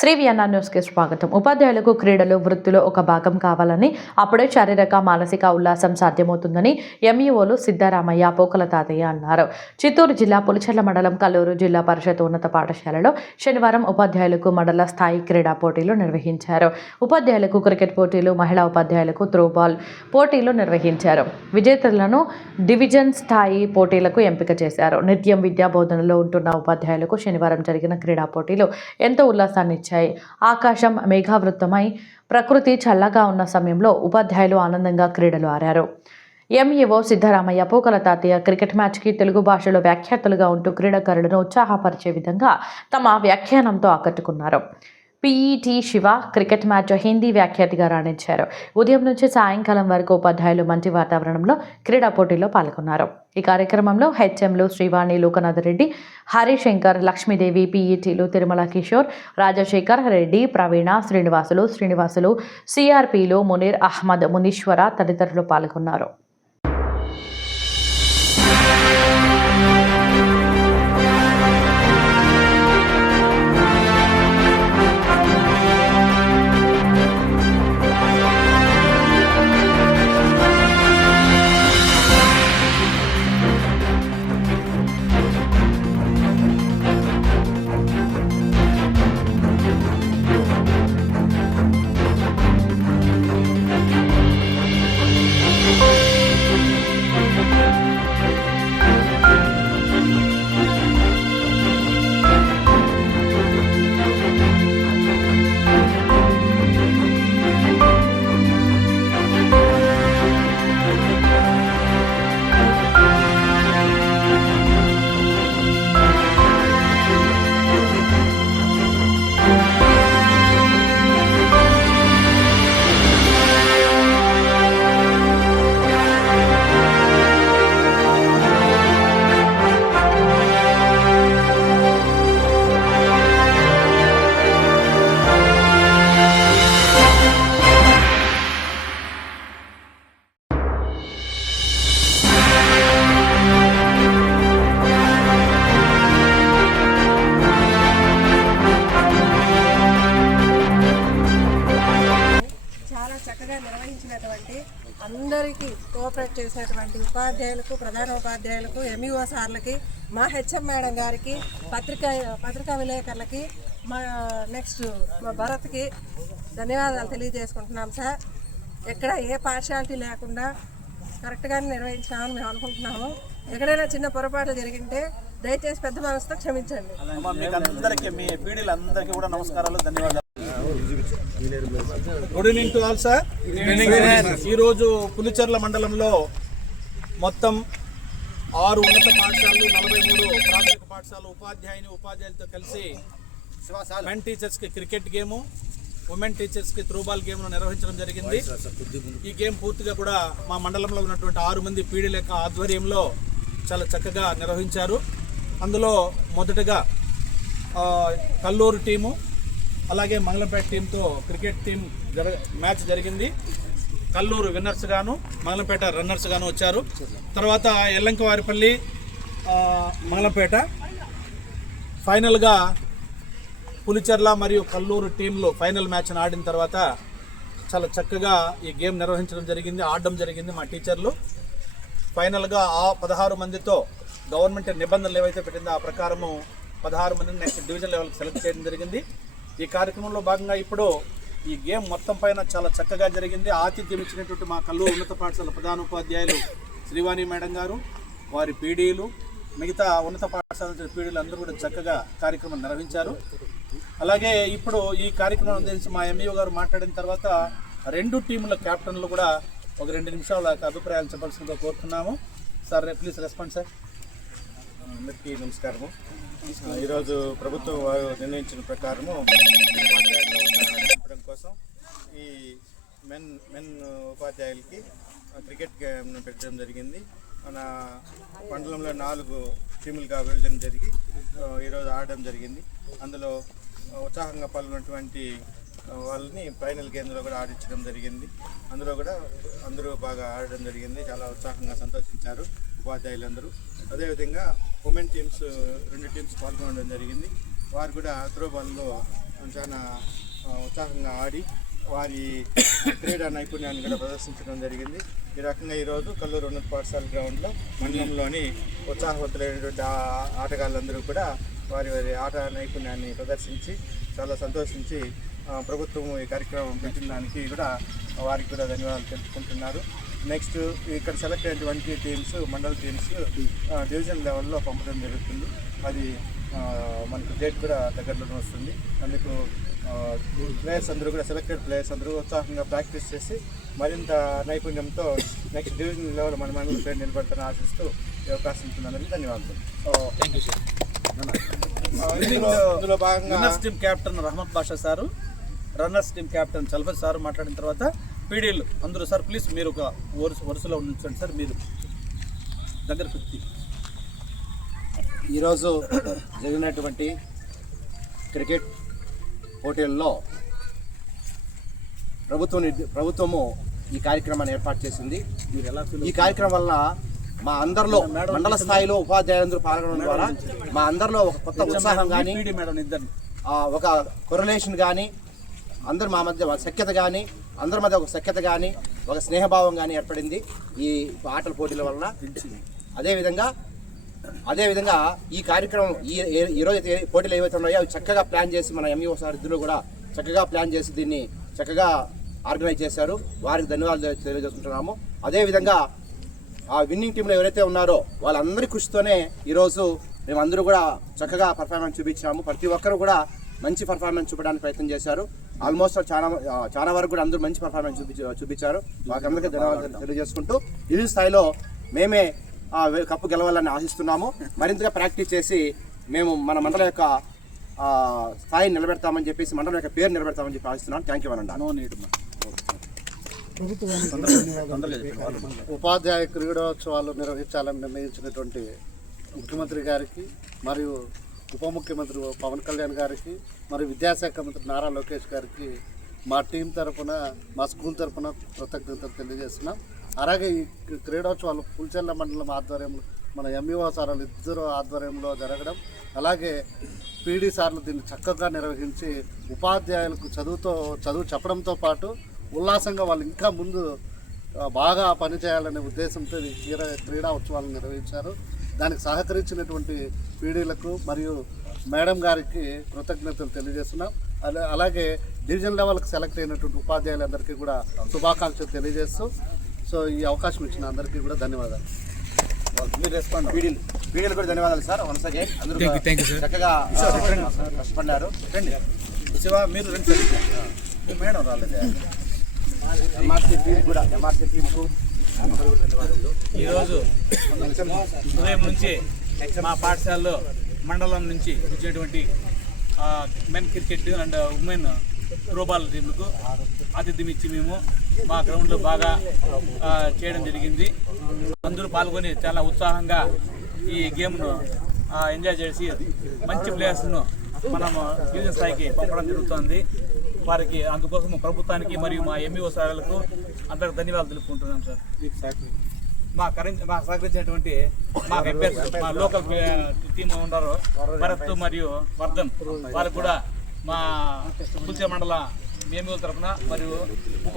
Shri Vienna న్యూస్కి స్వాగతం. ఉపాధ్యాయులకు క్రీడలు వృత్తిలో ఒక భాగం కావాలని అప్పుడే శారీరక మానసిక ఉల్లాసం సాధ్యమవుతుందని ఎంఈఓలు సిద్ధరామయ్య పోకల తాతయ్య అన్నారు. చిత్తూరు జిల్లా పులిచెర్ల మండలం కల్లూరు జిల్లా పరిషత్ ఉన్నత పాఠశాలలో శనివారం ఉపాధ్యాయులకు మండల స్థాయి క్రీడా పోటీలు నిర్వహించారు. ఉపాధ్యాయులకు క్రికెట్ పోటీలు మహిళా ఉపాధ్యాయులకు త్రోబాల్ పోటీలు నిర్వహించారు. విజేతలను డివిజన్ స్థాయి పోటీలకు ఎంపిక చేశారు. నిత్యం విద్యా బోధనలో ఉంటున్న ఉపాధ్యాయులకు శనివారం జరిగిన క్రీడా పోటీలు ఎంతో ఉల్లాసాన్ని ఇచ్చాయి ఆకాశం మేఘావృతమై ప్రకృతి చల్లగా ఉన్న సమయంలో ఉపాధ్యాయులు ఆనందంగా క్రీడలు ఆడారు. ఎంఈఓ సిద్ధరామయ్య పోకల తాతయ్య క్రికెట్ మ్యాచ్కి తెలుగు భాషలో వ్యాఖ్యాతలుగా ఉంటూ క్రీడాకారులను ఉత్సాహపరిచే విధంగా తమ వ్యాఖ్యానంతో ఆకట్టుకున్నారు. PET Shiva cricket match Hindi వ్యాఖ్యాతిగా రాణించారు. ఉదయం నుంచి సాయంకాలం వరకు ఉపాధ్యాయులు మంచి వాతావరణంలో క్రీడా పోటీల్లో పాల్గొన్నారు. ఈ కార్యక్రమంలో హెచ్ఎంలు శ్రీవాణి లోకనాథ్ రెడ్డి హరిశంకర్ లక్ష్మీదేవి పీఈటీలు తిరుమల కిషోర్ రాజశేఖర్ రెడ్డి ప్రవీణ శ్రీనివాసులు శ్రీనివాసులు సిఆర్పిలు మునీర్ అహ్మద్ మునీశ్వర తదితరులు పాల్గొన్నారు. అందరికీ కోఆపరేట్ చేసినటువంటి ఉపాధ్యాయులకు ప్రధాన ఉపాధ్యాయులకు ఎంఈఓ సార్లకి మా హెచ్ఎం మేడం గారికి పత్రికా పత్రికా విలేకరులకి మా నెక్స్ట్ మా భరత్కి ధన్యవాదాలు తెలియజేసుకుంటున్నాం సార్. ఎక్కడ ఏ పార్షాలిటీ లేకుండా కరెక్ట్గానే నిర్వహించామని మేము అనుకుంటున్నాము. ఎక్కడైనా చిన్న పొరపాటు జరిగింటే దయచేసి పెద్ద మనసుతో క్షమించండి. అందరికీ మీ పీడీలందరికీ కూడా నమస్కారాలు ధన్యవాదాలు. Good evening to all sir ఈరోజు పులిచెర్ల మండలంలో మొత్తం ఆరు ఉన్నత పాఠశాలలు నలభై మూడు ప్రాథమిక పాఠశాలలు ఉపాధ్యాయుని ఉపాధ్యాయులతో కలిసి మెన్ టీచర్స్కి క్రికెట్ గేము ఉమెన్ టీచర్స్కి త్రోబాల్ గేమ్ను నిర్వహించడం జరిగింది. ఈ గేమ్ పూర్తిగా కూడా మా మండలంలో ఉన్నటువంటి ఆరు మంది పీడీల యొక్క ఆధ్వర్యంలో చాలా చక్కగా నిర్వహించారు. అందులో మొదటగా కల్లూరు టీము అలాగే మంగళంపేట టీంతో క్రికెట్ టీం జరగ మ్యాచ్ జరిగింది. కల్లూరు విన్నర్స్ గాను మంగళంపేట రన్నర్స్ గాను వచ్చారు. తర్వాత ఎల్లంకవారిపల్లి మంగళంపేట. ఫైనల్గా పులిచెర్ల మరియు కల్లూరు టీంలు ఫైనల్ మ్యాచ్ను ఆడిన తర్వాత చాలా చక్కగా ఈ గేమ్ నిర్వహించడం జరిగింది ఆడడం జరిగింది మా టీచర్లు. ఫైనల్గా ఆ పదహారు మందితో గవర్నమెంట్ నిబంధనలు ఏవైతే పెట్టిందో ఆ ప్రకారము పదహారు మందిని నెక్స్ట్ డివిజన్ లెవెల్కి సెలెక్ట్ చేయడం జరిగింది. ఈ కార్యక్రమంలో భాగంగా ఇప్పుడు ఈ గేమ్ మొత్తం పైన చాలా చక్కగా జరిగింది. ఆతిథ్యం ఇచ్చినటువంటి మా కల్లూరు ఉన్నత పాఠశాల ప్రధాన ఉపాధ్యాయులు శ్రీవాణి మేడం గారు వారి పీడీలు మిగతా ఉన్నత పాఠశాల పీడీలు అందరూ కూడా చక్కగా కార్యక్రమం నిర్వహించారు. అలాగే ఇప్పుడు ఈ కార్యక్రమం గురించి మా ఎంఈఓ గారు మాట్లాడిన తర్వాత రెండు టీముల క్యాప్టెన్లు కూడా ఒక రెండు నిమిషాల అభిప్రాయాలు చెప్పాల్సిందిగా కోరుతున్నాము. సార్ ప్లీజ్ రెస్పాన్స్ సార్ అందరికీ నమస్కారము. ఈరోజు ప్రభుత్వం వారు నిర్ణయించిన ప్రకారము ఉపాధ్యాయులను ఉత్సాహాన్ని నింపడం కోసం ఈ మెన్ మెన్ ఉపాధ్యాయులకి క్రికెట్ గేమ్ను పెట్టడం జరిగింది. మన మండలంలో నాలుగు టీములుగా విభజన జరిగి ఈరోజు ఆడడం జరిగింది. అందులో ఉత్సాహంగా పాల్గొన్నటువంటి వాళ్ళని ఫైనల్ గేమ్లో కూడా ఆడించడం జరిగింది. అందులో కూడా అందరూ బాగా ఆడడం జరిగింది. చాలా ఉత్సాహంగా సంతోషించారు ఉపాధ్యాయులందరూ. అదేవిధంగా ఉమెన్ టీమ్స్ రెండు టీమ్స్ పాల్గొనడం జరిగింది. వారు కూడా త్రో చాలా ఉత్సాహంగా ఆడి వారి క్రీడా నైపుణ్యాన్ని కూడా ప్రదర్శించడం జరిగింది. ఈ రకంగా ఈరోజు కల్లూరు ఉన్నత పాఠశాల గ్రౌండ్లో మండలంలోని ఉత్సాహవంతులైనటువంటి ఆటగాళ్ళందరూ కూడా వారి వారి ఆట నైపుణ్యాన్ని ప్రదర్శించి చాలా సంతోషించి ప్రభుత్వం ఈ కార్యక్రమం పెట్టిన దానికి కూడా వారికి కూడా ధన్యవాదాలు తెలుపుకుంటున్నారు. నెక్స్ట్ ఇక్కడ సెలెక్ట్ అయినటువంటి టీమ్స్ మండల టీమ్స్ డివిజన్ లెవెల్లో పంపడం జరుగుతుంది. అది మనకు డేట్ కూడా దగ్గరలోనే వస్తుంది. అందుకు ప్లేయర్స్ అందరూ కూడా సెలెక్టెడ్ ప్లేయర్స్ అందరూ ఉత్సాహంగా ప్రాక్టీస్ చేసి మరింత నైపుణ్యంతో నెక్స్ట్ డివిజన్ లెవెల్ మన మండలం పేరు నిలబడతారని ఆశిస్తూ ఈ అవకాశం ఇచ్చినందుకు ధన్యవాదాలు. భాగంగా captain Rahamat Basha sir runners team captain చల్ఫత్ sir మాట్లాడిన తర్వాత పీడీలు. అందరూ సార్ ప్లీజ్ మీరు ఒక వరుస వరుసలో ఉంచండి సార్ మీరు దగ్గర కుర్తి ఈరోజు జరిగినటువంటి క్రికెట్ పోటీల్లో ప్రభుత్వం ప్రభుత్వము ఈ కార్యక్రమాన్ని ఏర్పాటు చేసింది. ఈ కార్యక్రమం వలన మా అందరిలో మండల స్థాయిలో ఉపాధ్యాయులందరూ పాల్గొనడం ద్వారా మా అందరిలో ఒక కొత్త ఉత్సాహం కానీ ఒక కొరలేషన్ కానీ అందరు మా మధ్య సఖ్యత కానీ అందరి మధ్య ఒక సఖ్యత కానీ ఒక స్నేహభావం కానీ ఏర్పడింది ఈ ఆటల పోటీల వలన. అదేవిధంగా అదేవిధంగా ఈ కార్యక్రమం ఈ ఈరోజు అయితే పోటీలు ఏవైతే ఉన్నాయో అవి చక్కగా ప్లాన్ చేసి మన ఎంఈఓ సార్ ఇద్దరు కూడా చక్కగా ప్లాన్ చేసి దీన్ని చక్కగా ఆర్గనైజ్ చేశారు. వారికి ధన్యవాదాలు తెలియజేసుకుంటున్నాము. అదేవిధంగా ఆ విన్నింగ్ టీంలో ఎవరైతే ఉన్నారో వాళ్ళందరి కృషితోనే ఈరోజు మేమందరూ కూడా చక్కగా పర్ఫార్మెన్స్ చూపించాము. ప్రతి ఒక్కరు కూడా మంచి పర్ఫార్మెన్స్ చూపడానికి ప్రయత్నం చేశారు. ఆల్మోస్ట్ చాలా చాలా వరకు కూడా అందరూ మంచి పర్ఫార్మెన్స్ చూపించి చూపించారు. వాళ్ళకందరికీ ధన్యవాదాలు తెలియజేసుకుంటూ ఈ స్థాయిలో మేమే కప్పు గెలవాలని ఆశిస్తున్నాము. మరింతగా ప్రాక్టీస్ చేసి మేము మన మండలం యొక్క ఆ, స్థాయిని నిలబెడతామని చెప్పేసి మండలం యొక్క పేరు నిలబెడతామని చెప్పి ఆశిస్తున్నాను. థ్యాంక్ యూ అనండి నో నీడ్ మా ఉపాధ్యాయ క్రీడోత్సవాలు నిర్వహించాలని నిర్ణయించినటువంటి ముఖ్యమంత్రి గారికి మరియు ఉప ముఖ్యమంత్రి పవన్ కళ్యాణ్ గారికి మరి విద్యాశాఖ మంత్రి నారా లోకేష్ గారికి మా టీం తరఫున మా స్కూల్ తరఫున కృతజ్ఞతలు తెలియజేస్తున్నాం. అలాగే ఈ క్రీడోత్సవాలు పుల్చెల్ల మండలం ఆధ్వర్యంలో మన ఎంఈఓ సార్లు ఇద్దరు ఆధ్వర్యంలో జరగడం అలాగే పీడీ సార్లు దీన్ని చక్కగా నిర్వహించి ఉపాధ్యాయులకు చదువుతో చదువు చెప్పడంతో పాటు ఉల్లాసంగా వాళ్ళు ఇంకా ముందు బాగా పనిచేయాలనే ఉద్దేశంతో క్రీడా క్రీడా ఉత్సవాలను నిర్వహించారు. దానికి సహకరించినటువంటి పీడీలకు మరియు మేడం గారికి కృతజ్ఞతలు తెలియజేస్తున్నాం. అలా అలాగే డివిజన్ లెవెల్కి సెలెక్ట్ అయినటువంటి ఉపాధ్యాయులందరికీ కూడా శుభాకాంక్షలు తెలియజేస్తూ సో ఈ అవకాశం ఇచ్చిన అందరికీ కూడా ధన్యవాదాలు. మీరు రెస్పాండ్ పీడీలు పీడీలు కూడా ధన్యవాదాలు సార్. వన్స్ అగైన్ అందరూ చక్కగా ఆ, కష్టపడ్డారు. రండి. శివ మీరు రండి మేడం రాలేదే. ఎంఆర్సీ టీం కూడా ఎంఆర్సీ టీంకు ఈరోజు ఉదయం నుంచి మా పాఠశాలలో మండలం నుంచి వచ్చినటువంటి men cricket and women throwball టీంలకు ఆతిథ్యం ఇచ్చి మేము మా గ్రౌండ్లో బాగా చేయడం జరిగింది. అందరూ పాల్గొని చాలా ఉత్సాహంగా ఈ గేమ్ను ఎంజాయ్ చేసి మంచి ప్లేయర్స్ను మనము డివిజన్ స్థాయికి పంపడం జరుగుతుంది. వారికి అందుకోసం ప్రభుత్వానికి మరియు మా ఎంఈఓ సార్లకు అందరికి ధన్యవాదాలు తెలుపుకుంటున్నాం సార్. మా కరెంట్ మా సహకరించినటువంటి మా మా లోకల్ టీమ్ ఉన్నారు భరత్ మరియు వర్ధన్. వాళ్ళు కూడా మా పుల్చే మండల మేము తరఫున మరియు ఉపాధి